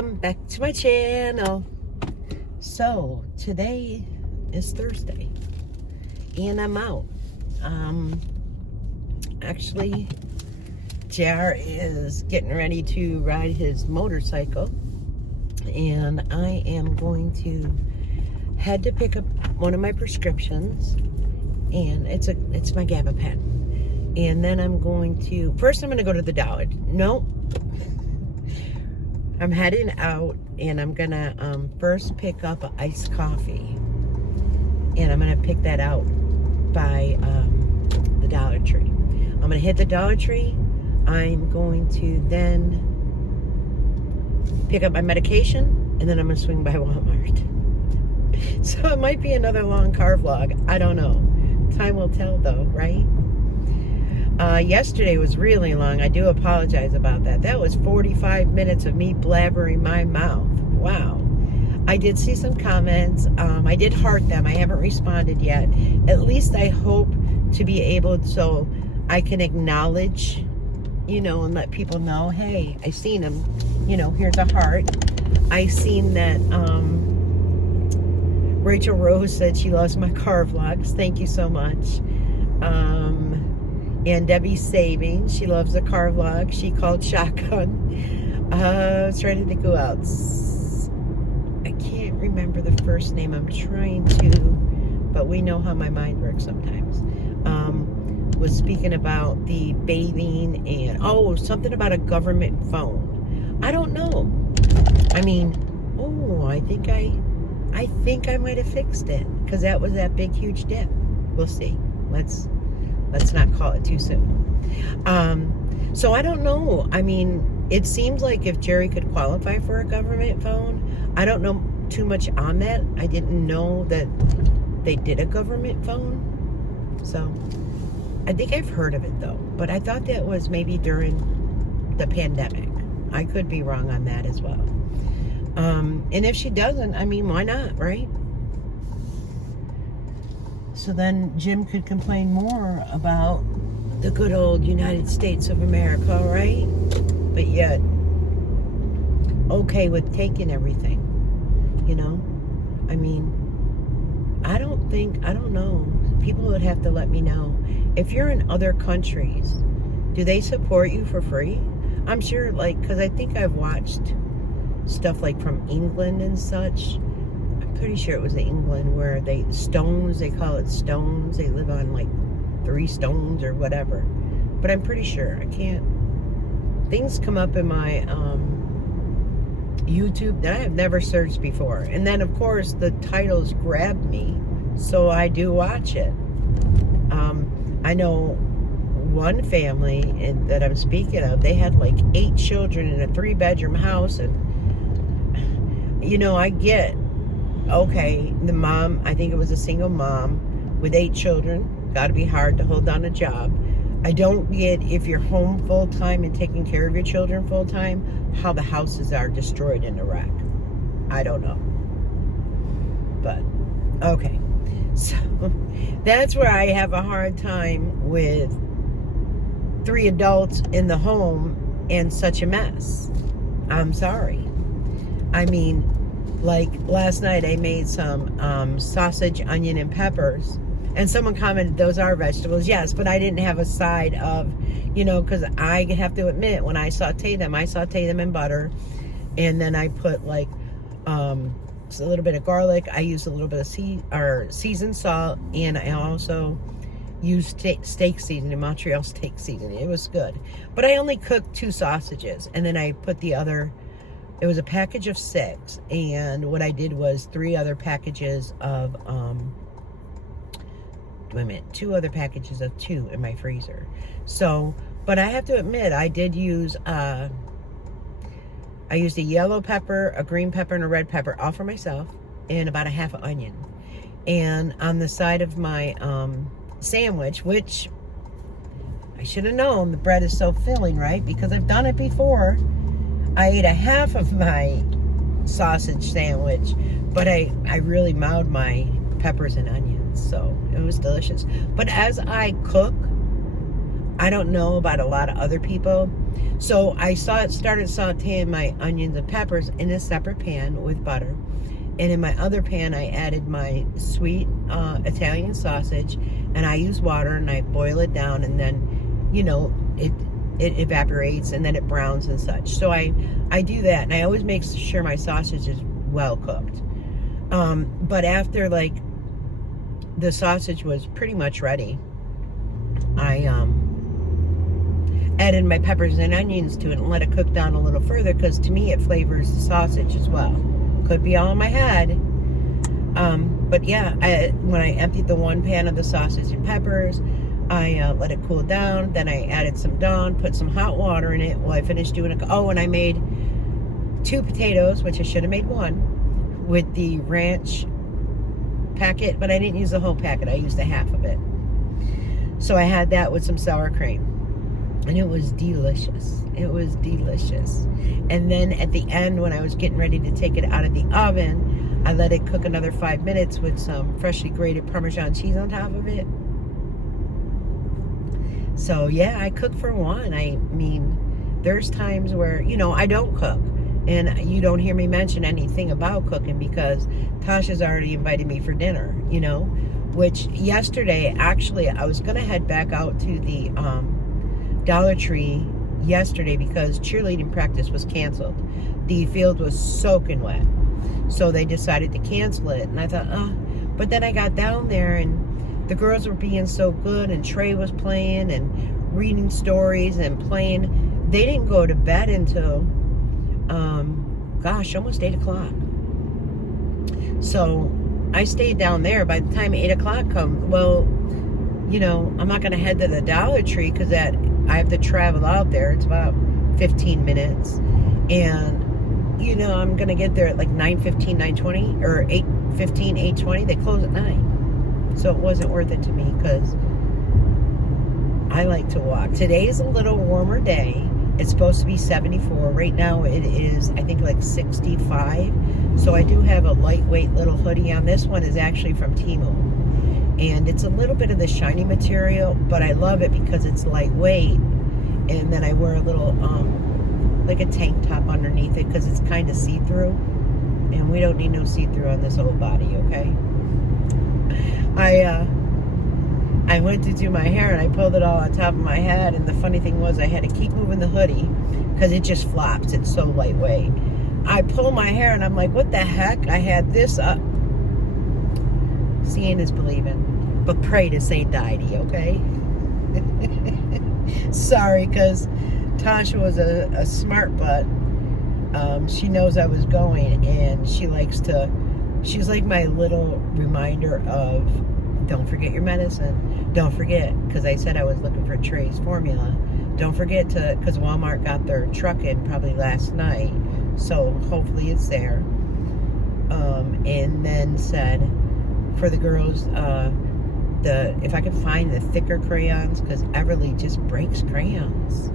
Welcome back to my channel. So today is Thursday and I'm out. Actually JR is getting ready to ride his motorcycle and I am going to head to pick up one of my prescriptions, and it's my GABA pen. And then I'm going to go to the Dollar. No, I'm heading out and I'm gonna first pick up an iced coffee, and I'm gonna pick that out by the Dollar Tree. I'm gonna hit the Dollar Tree. I'm going to then pick up my medication, and then I'm gonna swing by Walmart. So it might be another long car vlog. I don't know. Time will tell though, right? Yesterday was really long. I do apologize about that. That was 45 minutes of me blabbering my mouth. Wow. I did see some comments. I did heart them. I haven't responded yet. At least I hope to be able, so I can acknowledge, and let people know, hey, I seen them. Here's a heart. I seen that Rachel Rose said she loves my car vlogs. Thank you so much. And Debbie Saving, she loves the car vlog. She called shotgun. I was trying to think who else. I can't remember the first name. I'm trying to, but we know how my mind works sometimes. Was speaking about the bathing and something about a government phone. I don't know. I mean, I think I might have fixed it, because that was that big huge dip. We'll see. Let's not call it too soon. So I don't know. I mean, it seems like if Jerry could qualify for a government phone, I don't know too much on that. I didn't know that they did a government phone. So I think I've heard of it though, but I thought that was maybe during the pandemic. I could be wrong on that as well. And if she doesn't, I mean, why not, right? So then Jim could complain more about the good old United States of America, right? But yet, okay with taking everything, I mean, I don't know. People would have to let me know. If you're in other countries, do they support you for free? I'm sure, because I think I've watched stuff like from England and such. I'm pretty sure it was England where they call it stones. They live on 3 stones or whatever. But I'm pretty sure. Things come up in my YouTube that I have never searched before. And then of course the titles grab me, so I do watch it. I know one family that I'm speaking of, they had 8 children in a 3-bedroom house, and I get, okay, the mom, I think it was a single mom with 8 children, got to be hard to hold down a job. I don't get, if you're home full-time and taking care of your children full-time, how the houses are destroyed in a wreck. I don't know. But, okay. So, that's where I have a hard time with 3 adults in the home and such a mess. I'm sorry. I mean, last night I made some sausage, onion, and peppers. And someone commented, those are vegetables. Yes, but I didn't have a side of, because I have to admit, when I saute them in butter. And then I put a little bit of garlic. I used a little bit of seasoned salt. And I also used steak seasoning, Montreal steak seasoning. It was good. But I only cooked 2 sausages. And then I put the other, it was a package of 6. And what I did was 3 other packages of, 2 other packages of 2 in my freezer. So, but I have to admit, I did use, I used a yellow pepper, a green pepper, and a red pepper, all for myself, and about a half an onion. And on the side of my sandwich, which I should have known, the bread is so filling, right? Because I've done it before. I ate a half of my sausage sandwich, but I really mowed my peppers and onions, so it was delicious. But as I cook, I don't know about a lot of other people. So I started sauteing my onions and peppers in a separate pan with butter. And in my other pan, I added my sweet Italian sausage, and I use water, and I boil it down, and then, you know, it evaporates, and then it browns and such. So I do that, and I always make sure my sausage is well cooked. But after, like, the sausage was pretty much ready, I added my peppers and onions to it and let it cook down a little further, because to me it flavors the sausage as well. Could be all in my head. But yeah, when I emptied the one pan of the sausage and peppers, I let it cool down. Then I added some Dawn, put some hot water in it while I finished doing it. Oh, and I made 2 potatoes, which I should have made 1, with the ranch packet, but I didn't use the whole packet. I used a half of it. So I had that with some sour cream. And it was delicious. It was delicious. And then at the end, when I was getting ready to take it out of the oven, I let it cook another 5 minutes with some freshly grated Parmesan cheese on top of it. So yeah, I cook for one. I mean, there's times where, you know, I don't cook. And you don't hear me mention anything about cooking because Tasha's already invited me for dinner, you know. Which yesterday, actually, I was going to head back out to the Dollar Tree yesterday because cheerleading practice was canceled. The field was soaking wet, so they decided to cancel it. And I thought, but then I got down there and the girls were being so good, and Trey was playing and reading stories and playing. They didn't go to bed until almost 8 o'clock. So I stayed down there. By the time 8 o'clock comes, well, you know, I'm not going to head to the Dollar Tree because I have to travel out there. It's about 15 minutes. And, you know, I'm going to get there at like 9:15, 9:20, or 8:15, 8:20. They close at 9. So it wasn't worth it to me because I like to walk. Today is a little warmer day. It's supposed to be 74. Right now it is, I think, like 65. So I do have a lightweight little hoodie on. This one is actually from Temu. And it's a little bit of the shiny material, but I love it because it's lightweight. And then I wear a little, like a tank top underneath it because it's kind of see-through. And we don't need no see-through on this old body, okay? I went to do my hair and I pulled it all on top of my head. And the funny thing was I had to keep moving the hoodie because it just flops. It's so lightweight. I pull my hair and I'm like, what the heck? I had this up. Seeing is believing. But pray to St. Dy-Dee, okay? Sorry, because Tasha was a smart butt. She knows I was going, and she likes to, she's like my little reminder of, don't forget your medicine. Don't forget, because I said I was looking for Trey's formula. Don't forget to, because Walmart got their truck in probably last night, so hopefully it's there. And then said, for the girls, if I could find the thicker crayons, because Everly just breaks crayons.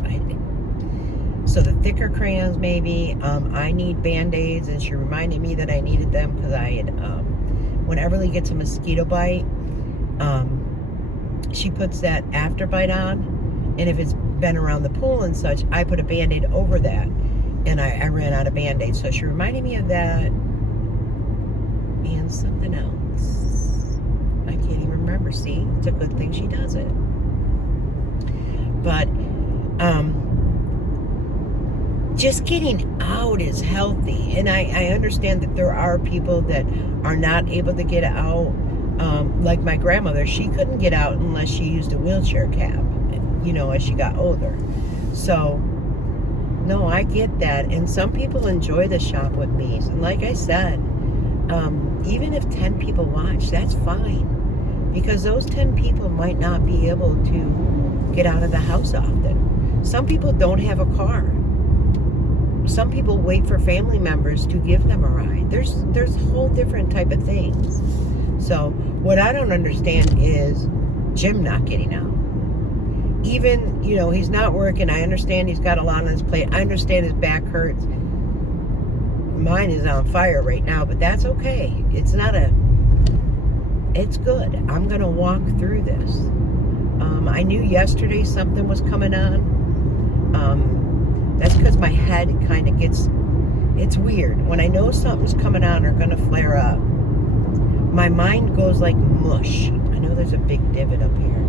So the thicker crayons, maybe. I need Band-Aids, and she reminded me that I needed them because I had, when Everly gets a mosquito bite, she puts that after bite on, and if it's been around the pool and such, I put a Band-Aid over that, and I ran out of Band-Aids. So she reminded me of that, and something else. I can't even remember. See, it's a good thing she does it. But just getting out is healthy, and I understand that there are people that are not able to get out. Like my grandmother, she couldn't get out unless she used a wheelchair cab, you know, as she got older. So no, I get that. And some people enjoy the shop with me, and like I said, even if 10 people watch, that's fine, because those 10 people might not be able to get out of the house often. Some people don't have a car. Some people wait for family members to give them a ride. There's a whole different type of things. So what I don't understand is Jim not getting out. Even, you know, he's not working. I understand he's got a lot on his plate. I understand his back hurts. Mine is on fire right now, but that's okay. It's good. I'm going to walk through this. I knew yesterday something was coming on. That's because my head kind of gets, it's weird. When I know something's coming on or going to flare up, my mind goes like mush. I know there's a big divot up here.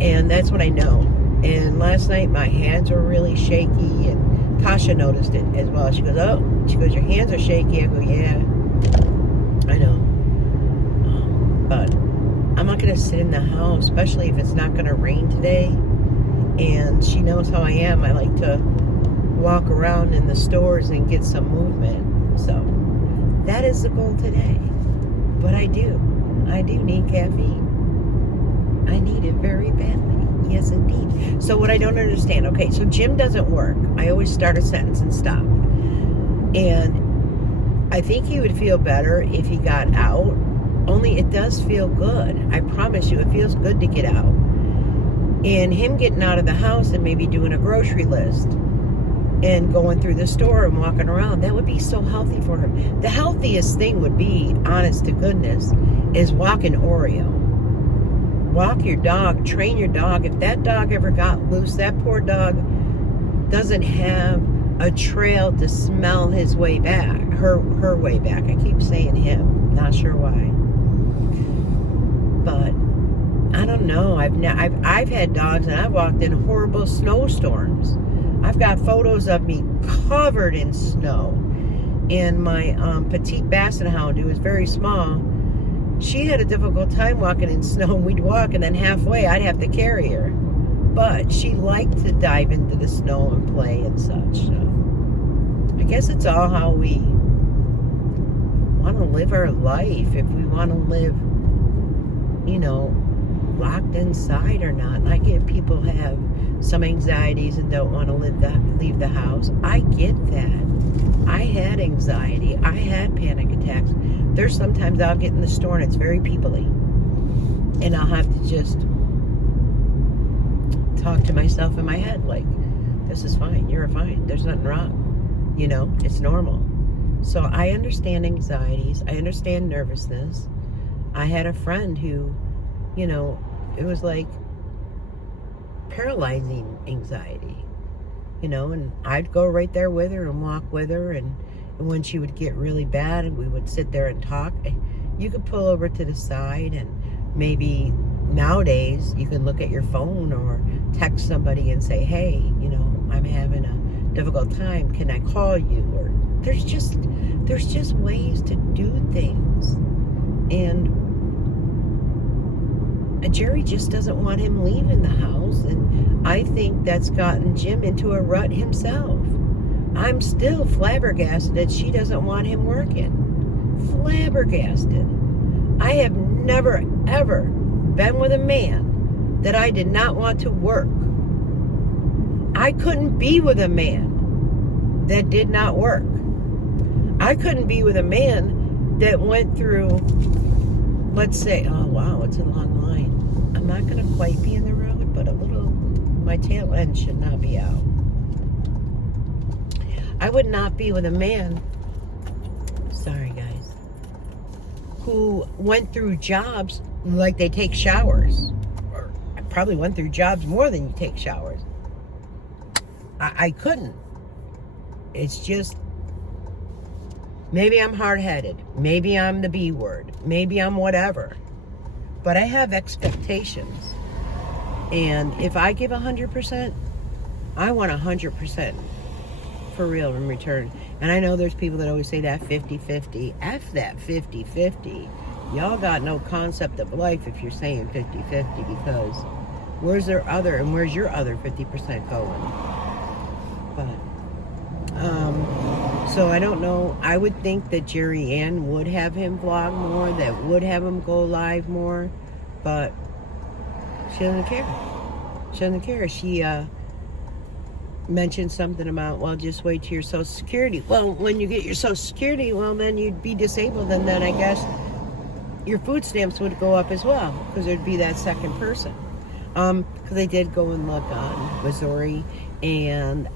And that's what I know. And last night my hands were really shaky, and Tasha noticed it as well. She goes, oh, she goes, your hands are shaky. I go, yeah, I know. But I'm not going to sit in the house, especially if it's not going to rain today. And she knows how I am. I like to walk around in the stores and get some movement. So that is the goal today. But I do need caffeine. I need it very badly. Yes, indeed. So what I don't understand, okay, so Jim doesn't work. I always start a sentence and stop. And I think he would feel better if he got out. Only it does feel good. I promise you, it feels good to get out. And him getting out of the house and maybe doing a grocery list and going through the store and walking around, that would be so healthy for him. The healthiest thing would be, honest to goodness, is walking Oreo. Walk your dog, train your dog. If that dog ever got loose, that poor dog doesn't have a trail to smell his way back, her way back. I keep saying him, not sure why. But I don't know. I've had dogs and I've walked in horrible snowstorms. I've got photos of me covered in snow. And my petite basset hound, who was very small, she had a difficult time walking in snow. We'd walk, and then halfway I'd have to carry her. But she liked to dive into the snow and play and such. So I guess it's all how we want to live our life. If we want to live, you know, locked inside or not. And I get people have some anxieties and don't want to leave the house. I get that. I had anxiety. I had panic attacks. There's sometimes I'll get in the store and it's very people-y. And I'll have to just talk to myself in my head like, this is fine. You're fine. There's nothing wrong. You know, it's normal. So I understand anxieties. I understand nervousness. I had a friend who, you know, it was like paralyzing anxiety, you know, and I'd go right there with her and walk with her, and when she would get really bad and we would sit there and talk, you could pull over to the side, and maybe nowadays you can look at your phone or text somebody and say, hey, you know, I'm having a difficult time, can I call you? Or there's just ways to do things. And Jerry just doesn't want him leaving the house, and I think that's gotten Jim into a rut himself. I'm still flabbergasted that she doesn't want him working. Flabbergasted. I have never, ever been with a man that I did not want to work. I couldn't be with a man that did not work. I couldn't be with a man that went through, let's say, oh wow, it's a long line. I'm not going to quite be in the road, but a little, my tail end should not be out. I would not be with a man, sorry guys, who went through jobs like they take showers. Or I probably went through jobs more than you take showers. I couldn't. It's just, maybe I'm hard-headed. Maybe I'm the B word. Maybe I'm whatever. But I have expectations. And if I give 100%, I want 100% for real in return. And I know there's people that always say that 50-50. F that 50-50. Y'all got no concept of life if you're saying 50-50, because where's their other, and where's your other 50% going? But, so I don't know. I would think that Jerry Ann would have him vlog more, that would have him go live more, but she doesn't care. She doesn't care. She mentioned something about, well, just wait till your Social Security. Well, when you get your Social Security, well, then you'd be disabled, and then I guess your food stamps would go up as well, because there'd be that second person. Because I did go and look on Missouri, and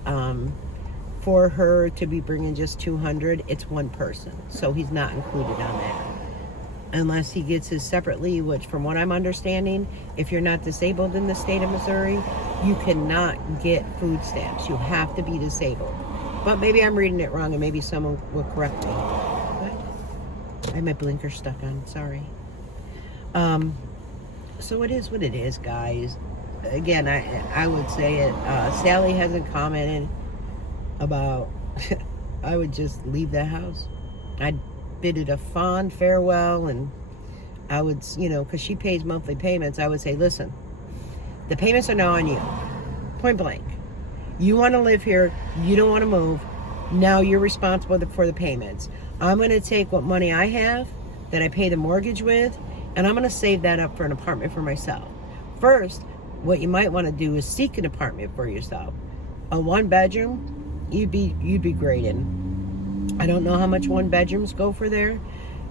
for her to be bringing just 200, it's one person, so he's not included on that. unless he gets his separate leave, which from what I'm understanding, if you're not disabled in the state of Missouri, you cannot get food stamps. You have to be disabled. But maybe I'm reading it wrong and maybe someone will correct me. What? I have my blinker stuck on, sorry. So it is what it is, guys. Again, I would say it. Sally hasn't commented about, I would just leave the house. I'd bid it a fond farewell, and I would, because she pays monthly payments, I would say, listen, the payments are now on you. Point blank. You want to live here. You don't want to move. Now you're responsible for the payments. I'm going to take what money I have that I pay the mortgage with, and I'm going to save that up for an apartment for myself. First, what you might want to do is seek an apartment for yourself. A 1-bedroom, you'd be great in. I don't know how much 1-bedrooms go for there.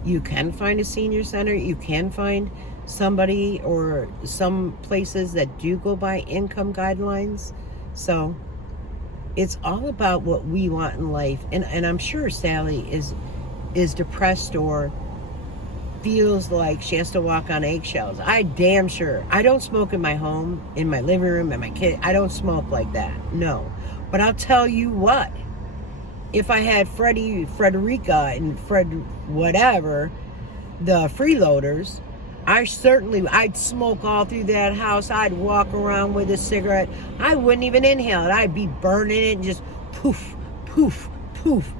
You can find a senior center. You can find somebody or some places that do go by income guidelines. So it's all about what we want in life. And I'm sure Sally is depressed or feels like she has to walk on eggshells. I damn sure. I don't smoke in my home, in my living room, and my kid. I don't smoke like that. No. But I'll tell you what. If I had Frederica, and Fred whatever, the freeloaders, I'd smoke all through that house. I'd walk around with a cigarette. I wouldn't even inhale it. I'd be burning it and just poof, poof, poof.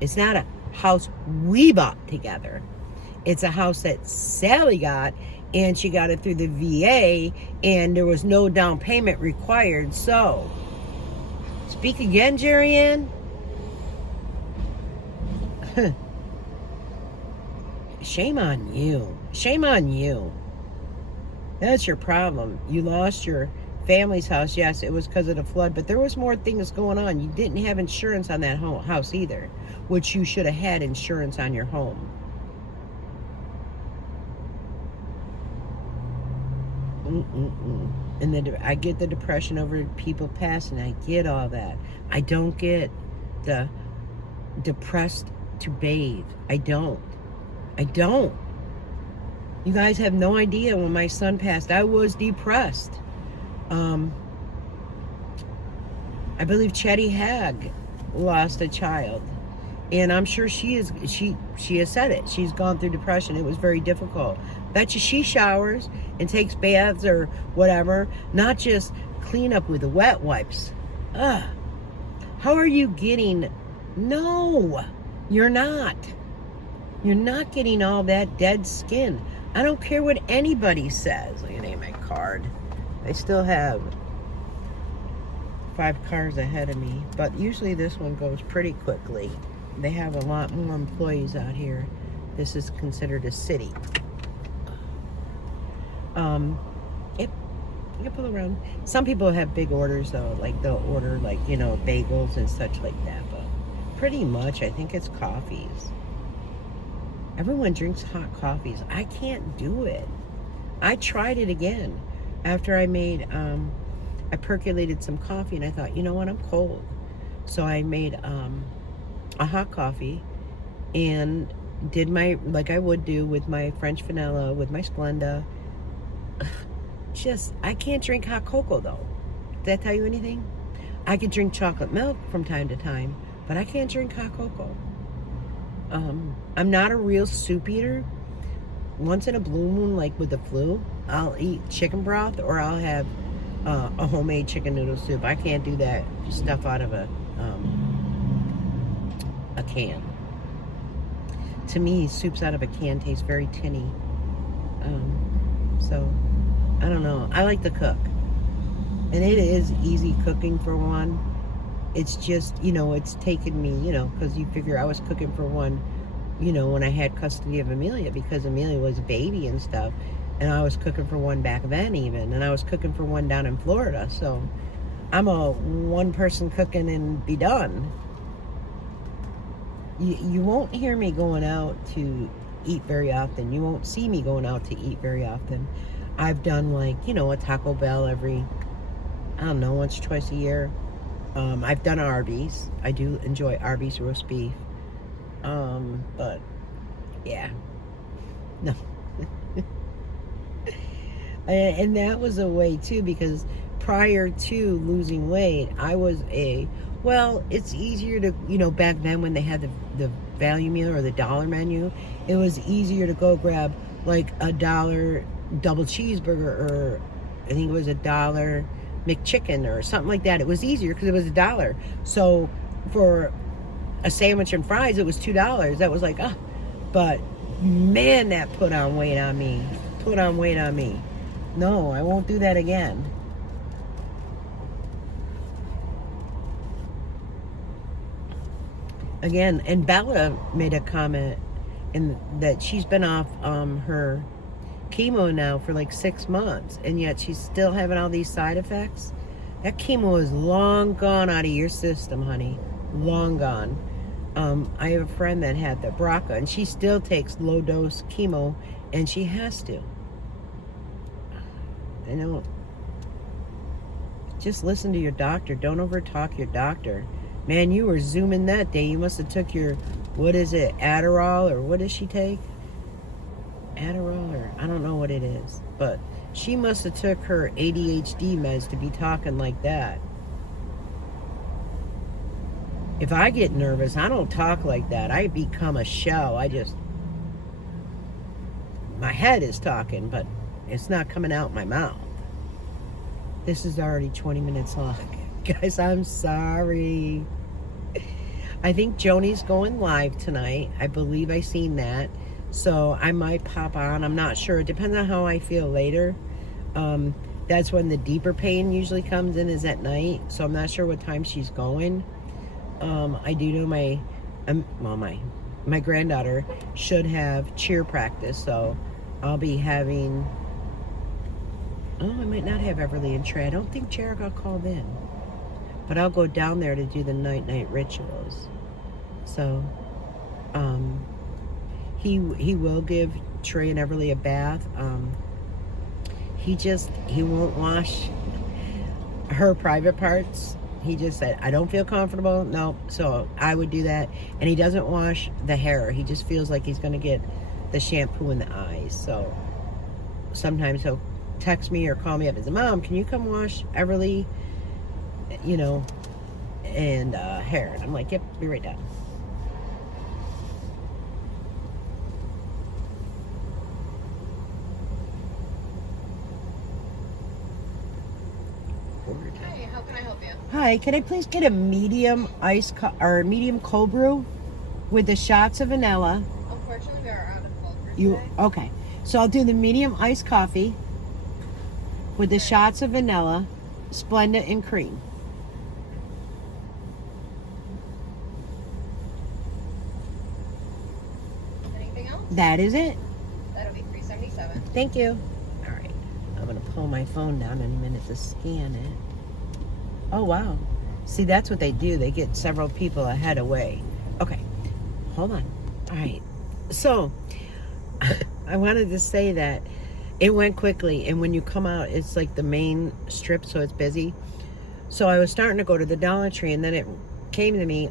It's not a house we bought together. It's a house that Sally got, and she got it through the VA, and there was no down payment required. So, speak again, Jerry Ann. Shame on you. Shame on you. That's your problem. You lost your family's house. Yes, it was because of the flood, but there was more things going on. You didn't have insurance on that house either, which you should have had insurance on your home. And I get the depression over people passing. I get all that. I don't get the depressed to bathe. I don't. You guys have no idea. When my son passed, I was depressed. I believe Chetty Hagg lost a child, and I'm sure she has said it. She's gone through depression. It was very difficult. Bet you she showers and takes baths or whatever, not just clean up with the wet wipes. Ugh. How are you getting? No, you're not. You're not getting all that dead skin. I don't care what anybody says. Look at my card. I still have 5 cars ahead of me, but usually this one goes pretty quickly. They have a lot more employees out here. This is considered a city. Yep, you can pull around. Some people have big orders though, like they'll order bagels and such like that, but pretty much I think it's coffees. Everyone drinks hot coffees. I can't do it. I tried it again after I made, I percolated some coffee, and I thought, you know what, I'm cold. So I made a hot coffee and did like I would do with my French vanilla, with my Splenda. I can't drink hot cocoa though. Did that tell you anything? I could drink chocolate milk from time to time, but I can't drink hot cocoa. I'm not a real soup eater. Once in a blue moon, like with the flu, I'll eat chicken broth, or I'll have a homemade chicken noodle soup. I can't do that stuff out of a can. To me, soups out of a can taste very tinny. So, I don't know. I like to cook. And it is easy cooking for one. It's just, it's taken me, because you figure I was cooking for one, when I had custody of Amelia, because Amelia was a baby and stuff. And I was cooking for one back then even. And I was cooking for one down in Florida. So I'm a one person cooking and be done. You won't hear me going out to eat very often. You won't see me going out to eat very often. I've done a Taco Bell every, I don't know, once or twice a year. I've done Arby's. I do enjoy Arby's roast beef. But Yeah. No. And that was a way too, because prior to losing weight, I was well, it's easier to, back then when they had the value meal or the dollar menu, it was easier to go grab like a $1 double cheeseburger, or I think it was $1 McChicken or something like that. It was easier because it was $1. So for a sandwich and fries, it was $2. That was like, but man, that put on weight on me. Put on weight on me. No, I won't do that again. Again, and Bella made a comment in that she's been off her chemo now for like 6 months, and yet she's still having all these side effects. That chemo is long gone out of your system, honey. Long gone. I have a friend that had the BRCA, and she still takes low dose chemo, and she has to. I know. Just listen to your doctor. Don't overtalk your doctor. Man, you were zooming that day. You must have took your, what is it, Adderall, or what does she take? Adderall, or I don't know what it is. But she must have took her ADHD meds to be talking like that. If I get nervous, I don't talk like that. I become a shell. My head is talking, but it's not coming out my mouth. This is already 20 minutes long. Guys, I'm sorry. I think Joni's going live tonight. I believe I seen that. So I might pop on. I'm not sure. It depends on how I feel later. That's when the deeper pain usually comes in, is at night. So I'm not sure what time she's going. I do know my granddaughter should have cheer practice. So I'll be having... Oh, I might not have Everly and Trey. I don't think Jared got called in. But I'll go down there to do the night rituals. So, he will give Trey and Everly a bath. He won't wash her private parts. He just said, I don't feel comfortable. No. So I would do that. And he doesn't wash the hair. He just feels like he's going to get the shampoo in the eyes. So sometimes he'll text me or call me up and say, Mom, can you come wash Everly, and hair? And I'm like, yep, be right down. Hi, how can I help you? Hi, can I please get a medium medium cold brew with the shots of vanilla? Unfortunately, we are out of cold brew today. Okay, so I'll do the medium iced coffee with the shots of vanilla, Splenda, and cream. Anything else? That is it. That'll be $3.77. Thank you. All right, I'm gonna pull my phone down in a minute to scan it. Oh wow, see, that's what they do. They get several people ahead away. Okay, hold on. All right, so I wanted to say that it went quickly, and when you come out, it's like the main strip, so it's busy. So I was starting to go to the Dollar Tree, and then it came to me,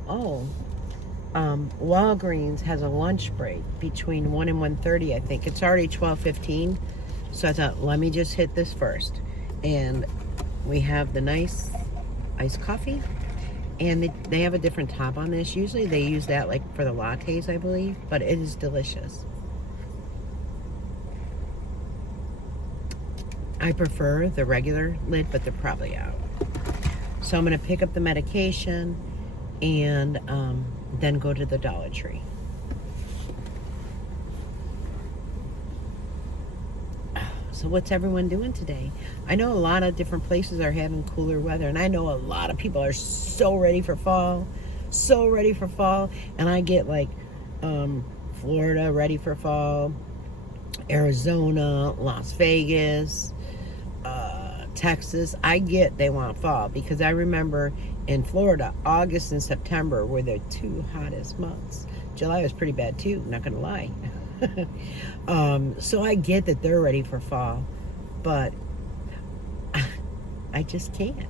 Walgreens has a lunch break between 1 and 1:30, I think. It's already 12:15, so I thought, let me just hit this first. And we have the nice iced coffee, and they have a different top on this. Usually they use that like for the lattes, I believe, but it is delicious. I prefer the regular lid, but they're probably out. So I'm going to pick up the medication and then go to the Dollar Tree. So what's everyone doing today? I know a lot of different places are having cooler weather, and I know a lot of people are so ready for fall. So ready for fall. And I get like Florida ready for fall, Arizona, Las Vegas, Texas. I get they want fall, because I remember in Florida, August and September were their two hottest months. July was pretty bad too, not gonna lie. So I get that they're ready for fall, but I just can't.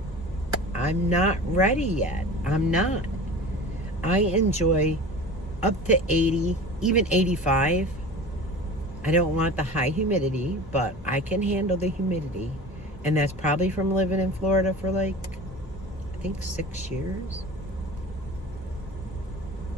I'm not ready yet. I'm not. I enjoy up to 80, even 85. I don't want the high humidity, but I can handle the humidity. And that's probably from living in Florida for like, I think 6 years.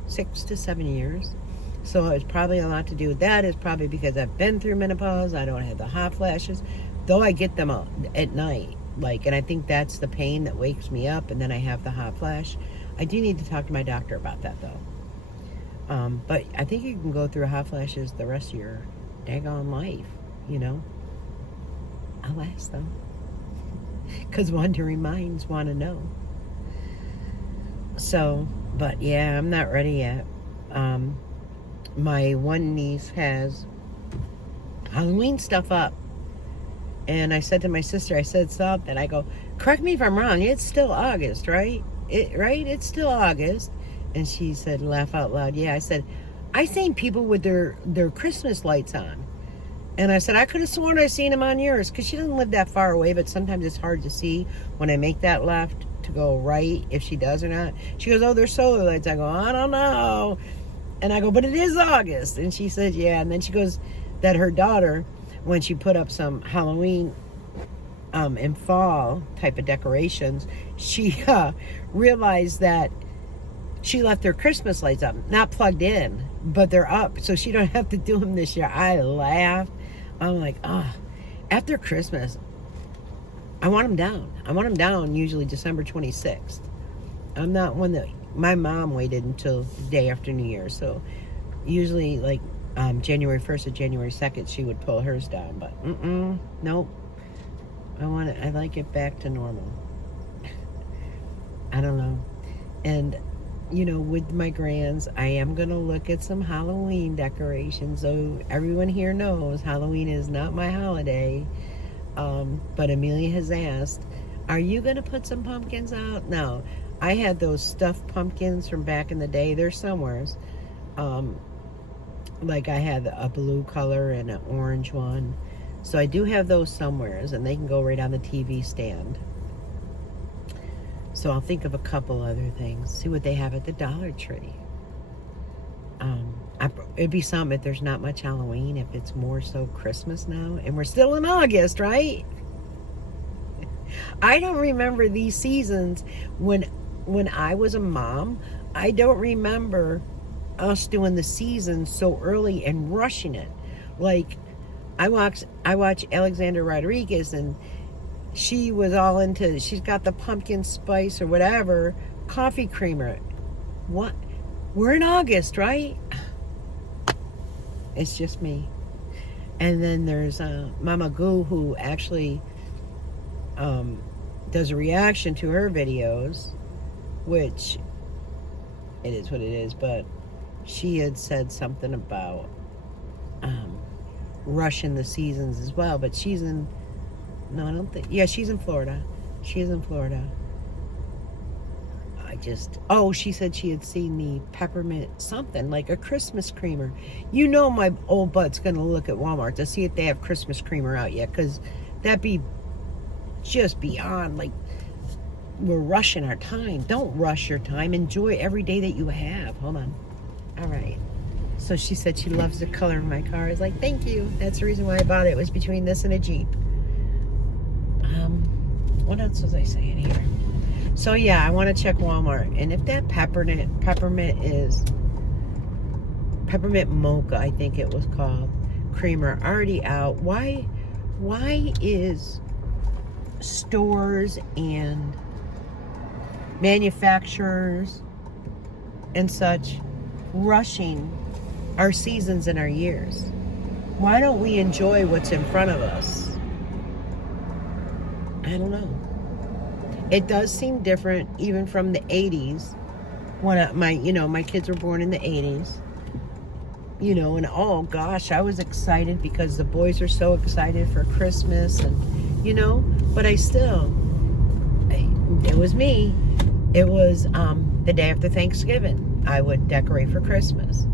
6 to 7 years. So it's probably a lot to do with that. It's probably because I've been through menopause. I don't have the hot flashes, though I get them at night. Like, and I think that's the pain that wakes me up, and then I have the hot flash. I do need to talk to my doctor about that, though. But I think you can go through hot flashes the rest of your daggone life, you know. I'll ask them. Because wandering minds want to know. So, but yeah, I'm not ready yet. My one niece has Halloween stuff up. And I said to my sister, I said something. I go, correct me if I'm wrong. It's still August, right? Right? It's still August. And she said, laugh out loud. Yeah, I said, I seen people with their Christmas lights on. And I said, I could have sworn I seen them on yours. Because she doesn't live that far away, but sometimes it's hard to see when I make that left to go right, if she does or not. She goes, oh, they're solar lights. I go, I don't know. And I go, but it is August. And she said, yeah. And then she goes, that her daughter, when she put up some Halloween and fall type of decorations, she realized that she left her Christmas lights up, not plugged in, but they're up, so she don't have to do them this year. I laughed. I'm like, after Christmas, I want them down. I want them down usually December 26th. I'm not one that, my mom waited until the day after New Year's, so usually like January 1st or January 2nd, she would pull hers down, but nope. I like it back to normal. I don't know. And you know, with my grands, I am going to look at some Halloween decorations. So everyone here knows Halloween is not my holiday. But Amelia has asked, are you going to put some pumpkins out? No. I had those stuffed pumpkins from back in the day. They're somewheres. Like I had a blue color and an orange one. So I do have those somewheres, and they can go right on the TV stand. So I'll think of a couple other things. See what they have at the Dollar Tree. It'd be something if there's not much Halloween, if it's more so Christmas now. And we're still in August, right? I don't remember these seasons when I was a mom. I don't remember us doing the season so early and rushing it. Like, I watch Alexander Rodriguez, and she was all into, she's got the pumpkin spice or whatever, coffee creamer. What? We're in August, right? It's just me. And then there's Mama Goo, who actually does a reaction to her videos, which it is what it is, but she had said something about rushing the seasons as well, but she's in, no, I don't think, yeah, she's in Florida. She's in Florida. She said she had seen the peppermint something, like a Christmas creamer. You know my old butt's going to look at Walmart to see if they have Christmas creamer out yet, because that'd be just beyond, like, we're rushing our time. Don't rush your time. Enjoy every day that you have. Hold on. All right. So she said she loves the color of my car. I was like, thank you. That's the reason why I bought it. It was between this and a Jeep. What else was I saying here? So yeah, I want to check Walmart. And if that peppermint is peppermint mocha, I think it was called, creamer, already out, why is stores and manufacturers and such rushing our seasons and our years? Why don't we enjoy what's in front of us? I don't know. It does seem different even from the 80s when my kids were born in the 80s. And oh gosh, I was excited because the boys are so excited for Christmas, and but it was me. It was the day after Thanksgiving, I would decorate for Christmas.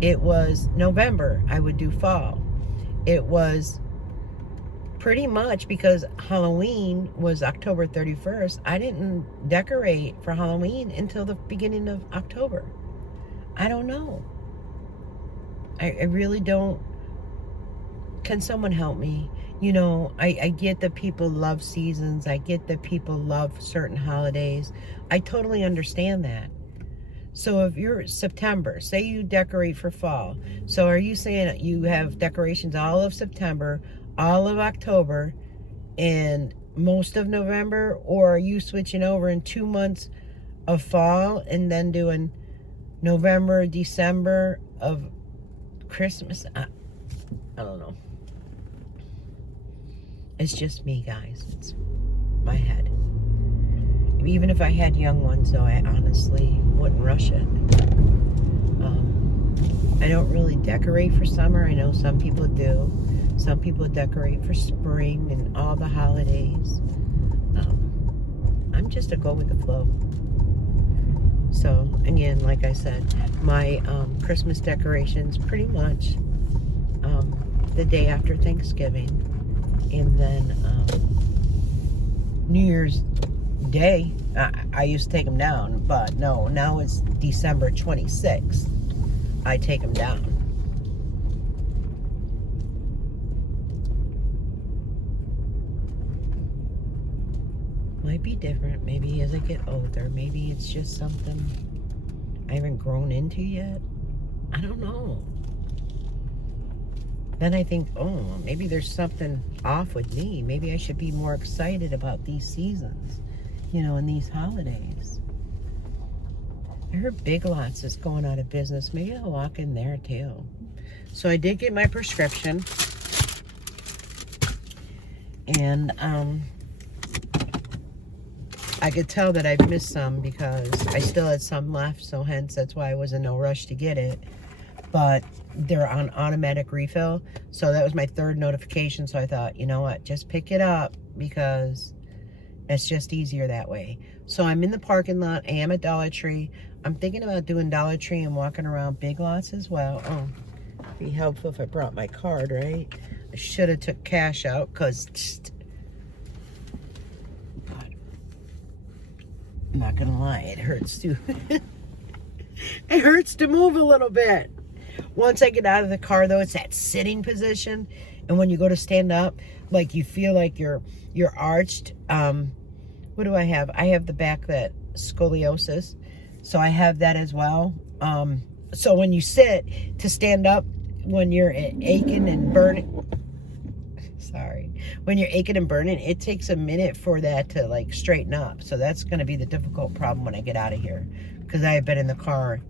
It was November, I would do fall. It was pretty much, because Halloween was October 31st, I didn't decorate for Halloween until the beginning of October. I don't know. I really don't. Can someone help me? You know, I get that people love seasons. I get that people love certain holidays. I totally understand that. So if you're September, say you decorate for fall. So are you saying that you have decorations all of September, all of October, and most of November? Or are you switching over in 2 months of fall and then doing November, December of Christmas? I don't know. It's just me, guys. It's my head. Even if I had young ones, though, I honestly wouldn't rush it. I don't really decorate for summer. I know some people do. Some people decorate for spring and all the holidays. I'm just a go with the flow. So, again, like I said, my Christmas decorations pretty much the day after Thanksgiving. And then New Year's Day, I used to take them down, but no, now it's December 26th. I take them down. Might be different, maybe as I get older. Maybe it's just something I haven't grown into yet. I don't know. Then I think, oh, maybe there's something off with me. Maybe I should be more excited about these seasons, you know, and these holidays. I heard Big Lots is going out of business. Maybe I'll walk in there too. So I did get my prescription. And I could tell that I've missed some because I still had some left. So hence, that's why I was in no rush to get it. But they're on automatic refill. So that was my third notification. So I thought, you know what, just pick it up because it's just easier that way. So I'm in the parking lot. I am at Dollar Tree. I'm thinking about doing Dollar Tree and walking around Big Lots as well. Oh, it'd be helpful if I brought my card, right? I should have took cash out because I'm not gonna lie, it hurts to it hurts to move a little bit. Once I get out of the car, though, it's that sitting position, and when you go to stand up, like you feel like you're arched. What do I have? I have the back that scoliosis, so I have that as well. So when you sit to stand up, when you're aching and burning, when you're aching and burning, it takes a minute for that to like straighten up. So that's going to be the difficult problem when I get out of here, because I have been in the car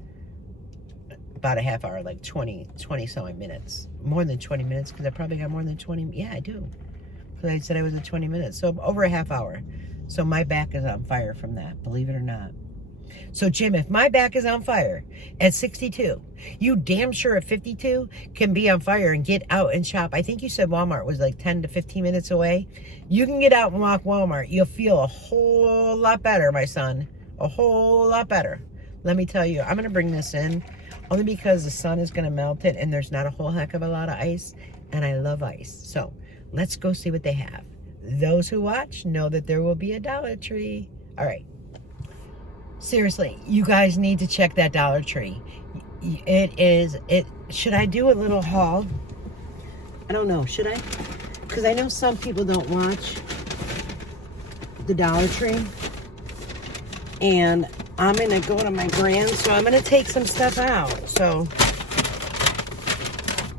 about a half hour, like 20 something minutes, more than 20 minutes, because I probably got more than 20. Yeah, I do, because I said I was at 20 minutes, so over a half hour. So my back is on fire from that, believe it or not. So Jim, if my back is on fire at 62, you damn sure at 52 can be on fire and get out and shop. I think you said Walmart was like 10 to 15 minutes away. You can get out and walk Walmart. You'll feel a whole lot better, my son. A whole lot better. Let me tell you, I'm going to bring this in only because the sun is going to melt it and there's not a whole heck of a lot of ice. And I love ice. So let's go see what they have. Those who watch know that there will be a Dollar Tree. All right. Seriously, you guys need to check that Dollar Tree. Should I do a little haul? I don't know. Should I? Because I know some people don't watch the Dollar Tree. And I'm going to go to my brands, so I'm going to take some stuff out. So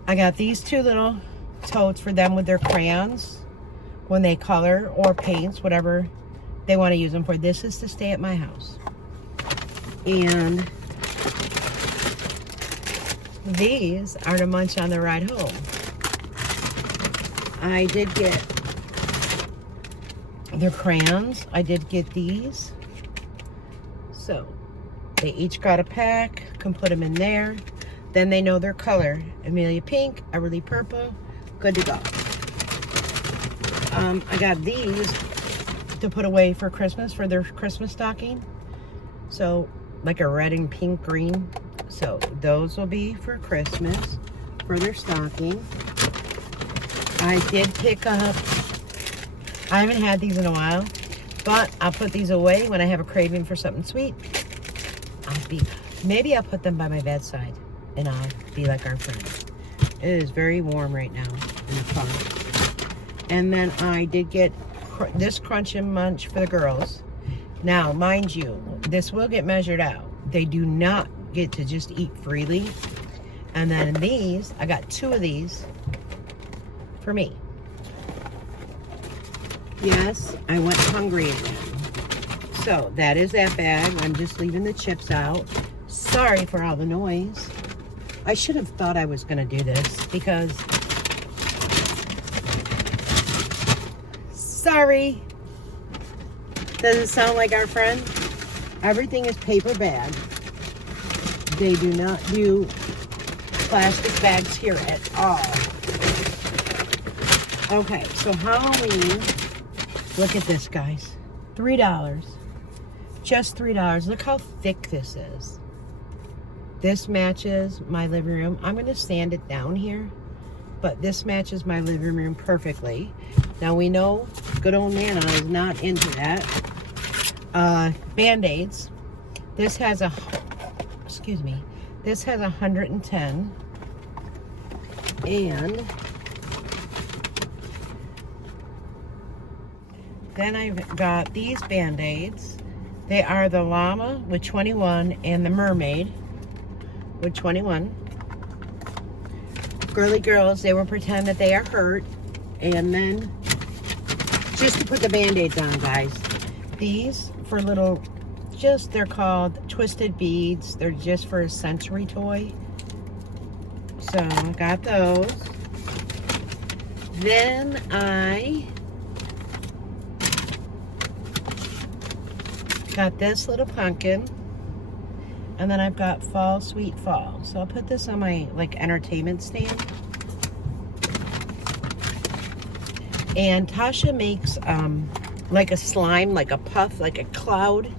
I got these two little totes for them with their crayons when they color or paints, whatever they want to use them for. This is to stay at my house. And these are to munch on the ride home. I did get their crayons. I did get these. So they each got a pack. Can put them in there. Then they know their color. Amelia pink, Everly purple. Good to go. I got these to put away for Christmas, for their Christmas stocking. So like a red and pink green. So those will be for Christmas, for their stocking. I did pick up, I haven't had these in a while, but I'll put these away when I have a craving for something sweet. I'll be Maybe I'll put them by my bedside and I'll be like our friend. It is very warm right now in the car. And then I did get this Crunch and Munch for the girls. Now, mind you, this will get measured out. They do not get to just eat freely. And then these, I got 2 of these for me. Yes, I went hungry again. So that is that bag. I'm just leaving the chips out. Sorry for all the noise. I should have thought I was going to do this because... Sorry. Doesn't sound like our friend. Everything is paper bag. They do not do plastic bags here at all. Okay, so Halloween. Look at this, guys. $3. Just $3. Look how thick this is. This matches my living room. I'm going to sand it down here, but this matches my living room perfectly. Now we know good old Nana is not into that. Band-Aids. This has excuse me. This has 110. And then I've got these Band-Aids. They are the llama with 21 and the mermaid with 21. Girly girls, they will pretend that they are hurt. And then, just to put the Band-Aids on, guys. These for little, they're called twisted beads. They're just for a sensory toy. So, I got those. Then I got this little pumpkin. And then I've got Fall Sweet Fall. So I'll put this on my entertainment stand. And Tasha makes like a slime, like a puff, like a cloud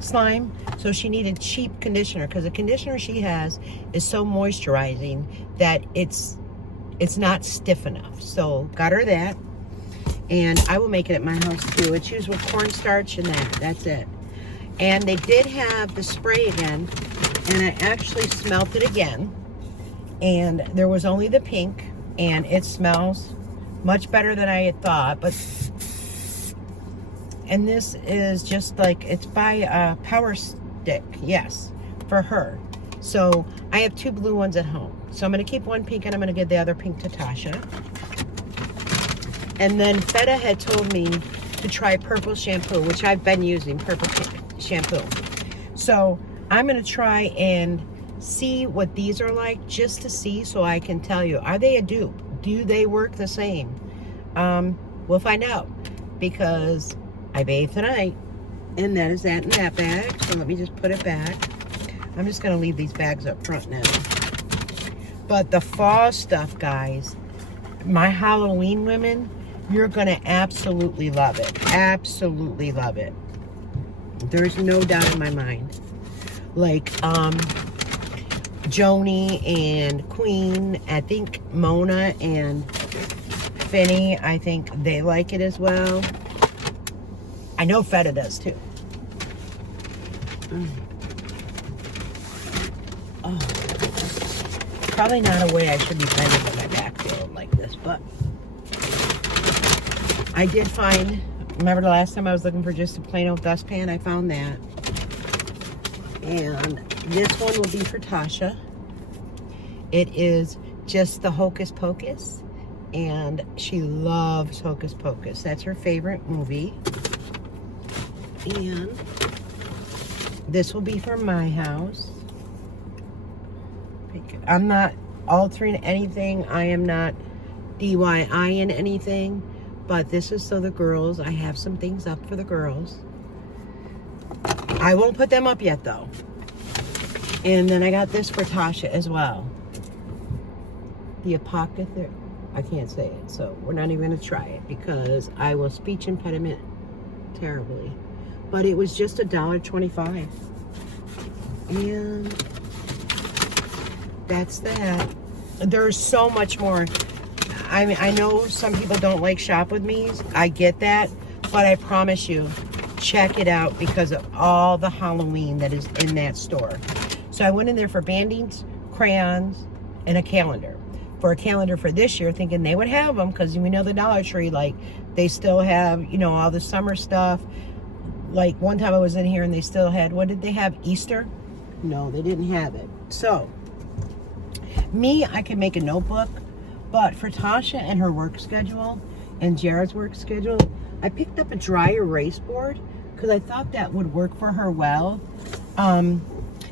slime. So she needed cheap conditioner because the conditioner she has is so moisturizing that it's not stiff enough. So got her that. And I will make it at my house too. It's used with cornstarch and that's it. And they did have the spray again, and I actually smelt it again. And there was only the pink, and it smells much better than I had thought. And this is just it's by Power Stick, yes, for her. So I have 2 blue ones at home. So I'm going to keep one pink, and I'm going to give the other pink to Tasha. And then Feta had told me to try purple shampoo, which I've been using, purple shampoo. So I'm going to try and see what these are like, just to see, so I can tell you, are they a dupe? Do they work the same? We'll find out, because I bathed tonight, and that is that in that bag. So let me just put it back. I'm just going to leave these bags up front now. But the fall stuff, guys, my Halloween women, you're going to absolutely love it. Absolutely love it. There's no doubt in my mind. Joni and Queen, I think Mona and Finny, I think they like it as well. I know Feta does too. Oh. Probably not a way I should be bending with my back feeling like this, but I did find, remember the last time I was looking for just a plain old dustpan? I found that. And this one will be for Tasha. It is just the Hocus Pocus. And she loves Hocus Pocus. That's her favorite movie. And this will be for my house. I'm not altering anything. I am not DIYing anything. But this is so the girls, I have some things up for the girls. I won't put them up yet though. And then I got this for Tasha as well. The apothecary, I can't say it, so we're not even gonna try it because I will speech impediment terribly. But it was just $1.25. And that's that. There's so much more. I know some people don't like shop with me's. I get that. But I promise you, check it out because of all the Halloween that is in that store. So I went in there for bandings, crayons, and a calendar. For a calendar for this year, thinking they would have them, because we know the Dollar Tree, like, they still have, you know, all the summer stuff. Like, one time I was in here and they still had, what did they have, Easter? No, they didn't have it. So, me, I can make a notebook, but for Tasha and her work schedule, and Jared's work schedule, I picked up a dry erase board, because I thought that would work for her well.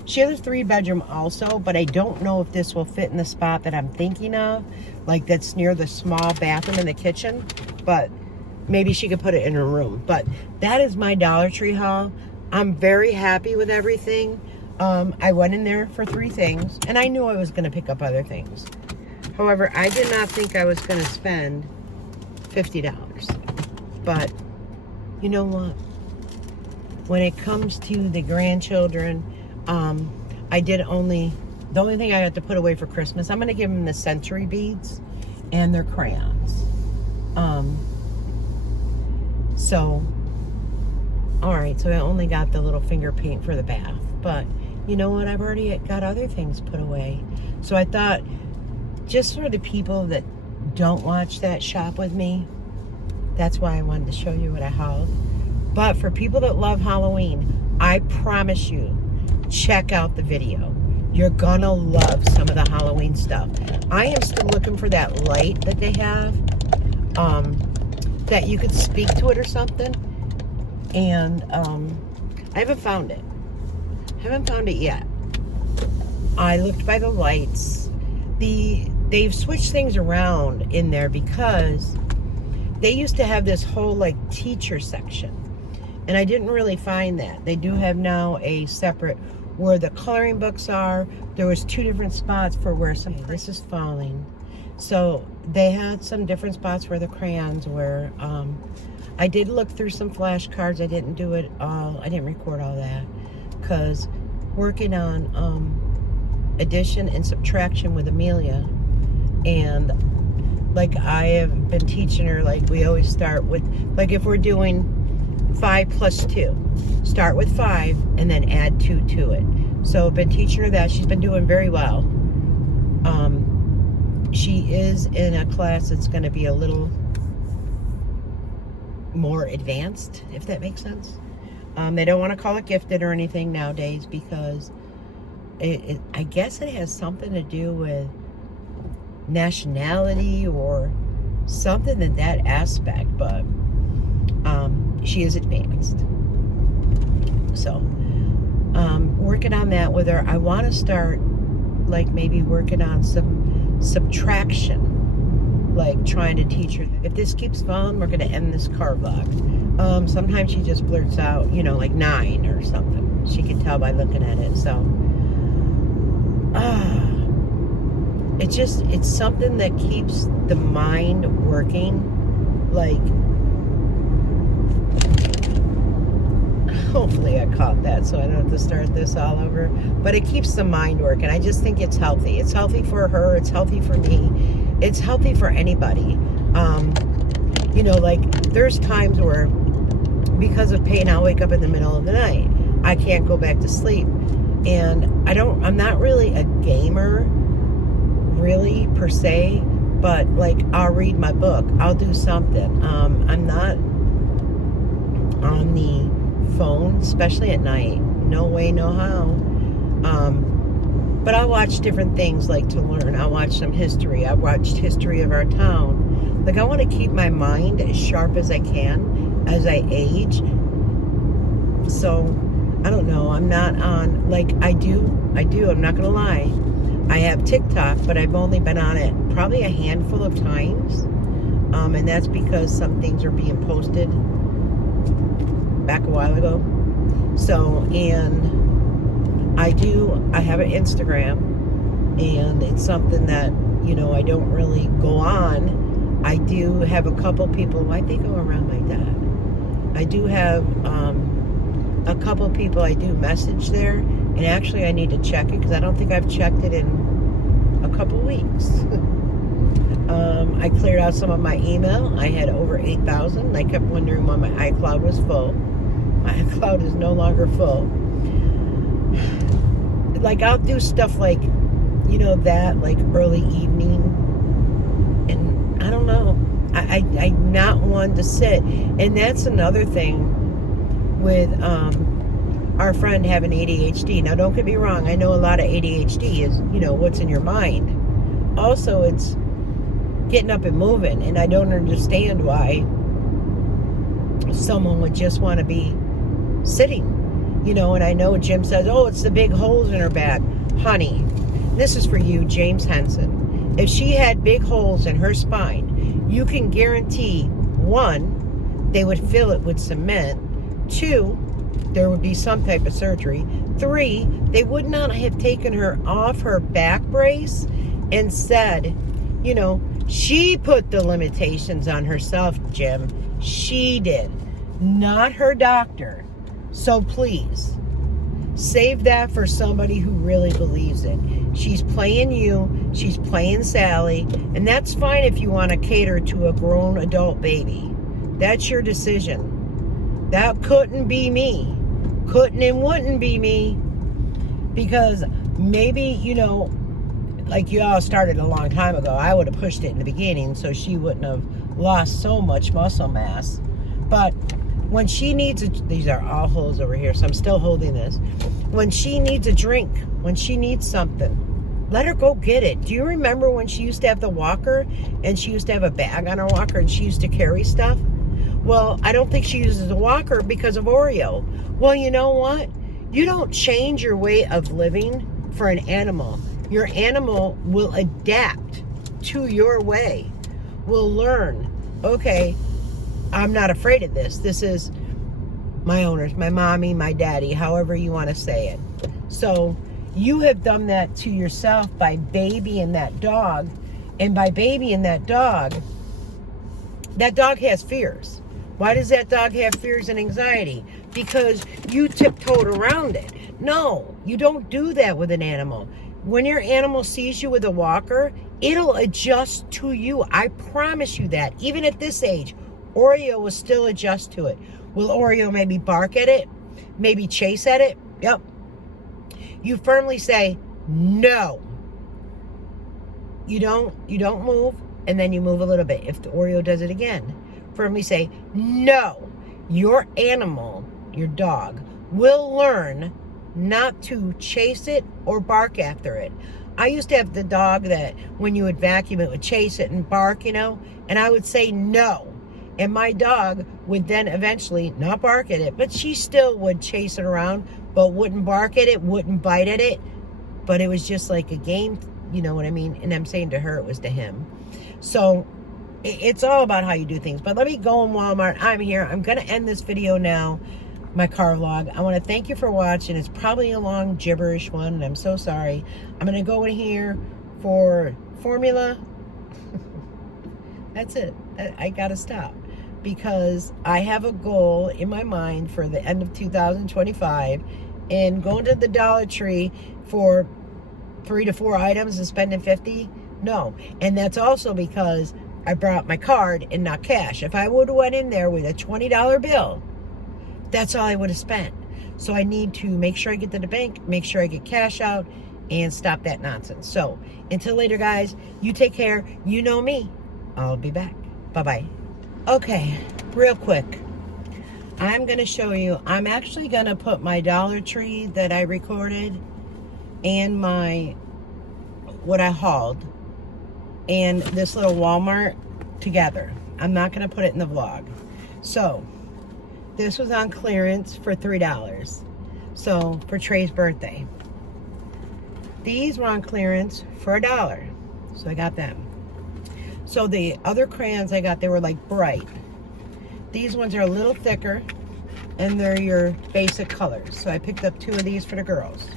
She has a 3-bedroom also, but I don't know if this will fit in the spot that I'm thinking of, like that's near the small bathroom in the kitchen, but maybe she could put it in her room. But that is my Dollar Tree haul. I'm very happy with everything. I went in there for 3 things, and I knew I was going to pick up other things. However, I did not think I was going to spend $50. But you know what? When it comes to the grandchildren, the only thing I had to put away for Christmas, I'm going to give them the century beads and their crayons. Alright, so I only got the little finger paint for the bath. But, you know what? I've already got other things put away. So I thought, just for the people that don't watch that shop with me, that's why I wanted to show you what I hauled. But for people that love Halloween, I promise you, check out the video. You're gonna love some of the Halloween stuff. I am still looking for that light that they have, that you could speak to it or something. And I haven't found it. Haven't found it yet. I looked by the lights. They've switched things around in there because they used to have this whole like teacher section, and I didn't really find that. They do have now a separate where the coloring books are. There was 2 different spots for where some, this is falling. So they had some different spots where the crayons were. I did look through some flashcards. I didn't do it all. I didn't record all that because working on addition and subtraction with Amelia, and like I have been teaching her, like we always start with, like if we're doing 5 plus 2, start with 5 and then add 2 to it. So I've been teaching her that. She's been doing very well. She is in a class that's going to be a little more advanced, if that makes sense. They don't want to call it gifted or anything nowadays because I guess it has something to do with nationality or something in that aspect, but she is advanced. So working on that with her. I want to start like maybe working on some subtraction, like trying to teach her. If this keeps falling, we're going to end this car vlog. Sometimes she just blurts out, you know, like 9 or something. She can tell by looking at it. So it's something that keeps the mind working. Like, hopefully I caught that so I don't have to start this all over. But it keeps the mind working. I just think it's healthy. It's healthy for her. It's healthy for me. It's healthy for anybody. You know, like there's times where because of pain I'll wake up in the middle of the night. I can't go back to sleep. And I'm not really a gamer, really, per se, but like I'll read my book. I'll do something. I'm not on the phone, especially at night. No way, no how. But I watch different things like to learn. I watch some history. I watched history of our town. Like I want to keep my mind as sharp as I can as I age. So I don't know. I'm not on, like I do. I'm not gonna lie. I have TikTok, but I've only been on it probably a handful of times. And that's because some things are being posted back a while ago. So, and I have an Instagram, and it's something that, you know, I don't really go on. I do have a couple people, why'd they go around like that? I do have a couple people I do message there, and actually I need to check it because I don't think I've checked it in a couple weeks. I cleared out some of my email. I had over 8,000. I kept wondering why my iCloud was full. My cloud is no longer full. Like, I'll do stuff like, that, like early evening. And I don't know. I'm not one to sit. And that's another thing with our friend having ADHD. Now, don't get me wrong. I know a lot of ADHD is, what's in your mind. Also, it's getting up and moving. And I don't understand why someone would just want to be sitting. And I know Jim says, oh, it's the big holes in her back. Honey, this is for you, James Henson. If she had big holes in her spine, you can guarantee, 1, they would fill it with cement. 2, there would be some type of surgery. 3, they would not have taken her off her back brace and said, she put the limitations on herself, Jim. She did, not her doctor. So please, save that for somebody who really believes it. She's playing you. She's playing Sally. And that's fine if you want to cater to a grown adult baby. That's your decision. That couldn't be me. Couldn't and wouldn't be me. Because maybe, like you all started a long time ago, I would have pushed it in the beginning so she wouldn't have lost so much muscle mass. But when she needs these are all holes over here, so I'm still holding this. When she needs a drink, when she needs something, let her go get it. Do you remember when she used to have the walker and she used to have a bag on her walker and she used to carry stuff? Well, I don't think she uses a walker because of Oreo. Well, you know what? You don't change your way of living for an animal. Your animal will adapt to your way, will learn, okay, I'm not afraid of this. This is my owners, my mommy, my daddy, however you want to say it. So you have done that to yourself by babying that dog. And by babying that dog has fears. Why does that dog have fears and anxiety? Because you tiptoed around it. No, you don't do that with an animal. When your animal sees you with a walker, it'll adjust to you. I promise you that. Even at this age, Oreo will still adjust to it. Will Oreo maybe bark at it? Maybe chase at it? Yep. You firmly say, no. You don't move, and then you move a little bit. If the Oreo does it again, firmly say, no. Your animal, your dog, will learn not to chase it or bark after it. I used to have the dog that when you would vacuum, it would chase it and bark, and I would say no. And my dog would then eventually not bark at it, but she still would chase it around, but wouldn't bark at it, wouldn't bite at it. But it was just like a game, you know what I mean? And I'm saying to her, it was to him. So it's all about how you do things. But let me go in Walmart. I'm here. I'm going to end this video now, my car vlog. I want to thank you for watching. It's probably a long gibberish one, and I'm so sorry. I'm going to go in here for formula. That's it. I got to stop. Because I have a goal in my mind for the end of 2025, and going to the Dollar Tree for 3 to 4 items and spending $50, no. And that's also because I brought my card and not cash. If I would have went in there with a $20 bill, that's all I would have spent. So I need to make sure I get to the bank, make sure I get cash out, and stop that nonsense. So until later, guys, you take care. You know me. I'll be back. Bye-bye. Okay, real quick, I'm going to show you, I'm actually going to put my Dollar Tree that I recorded and what I hauled and this little Walmart together. I'm not going to put it in the vlog. So, this was on clearance for $3. So, for Trey's birthday. These were on clearance for $1. So, I got them. So the other crayons I got, they were like bright. These ones are a little thicker, and they're your basic colors. So I picked up 2 of these for the girls.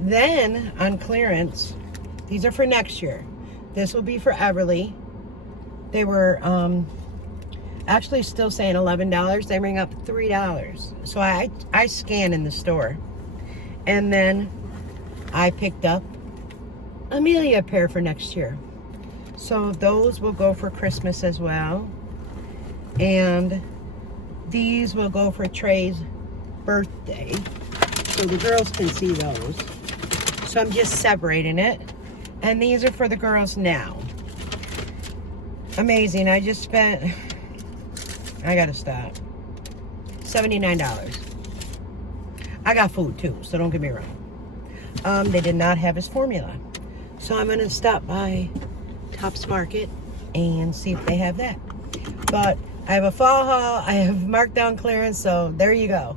Then on clearance, these are for next year. This will be for Everly. They were actually still saying $11. They bring up $3. So I scan in the store. And then I picked up Amelia pair for next year. So those will go for Christmas as well. And these will go for Trey's birthday. So the girls can see those. So I'm just separating it. And these are for the girls now. Amazing. I just spent, I gotta stop, $79. I got food too, so don't get me wrong. They did not have his formula. So I'm gonna stop by Tops Market and see if they have that. But I have a fall haul, I have markdown clearance, so there you go.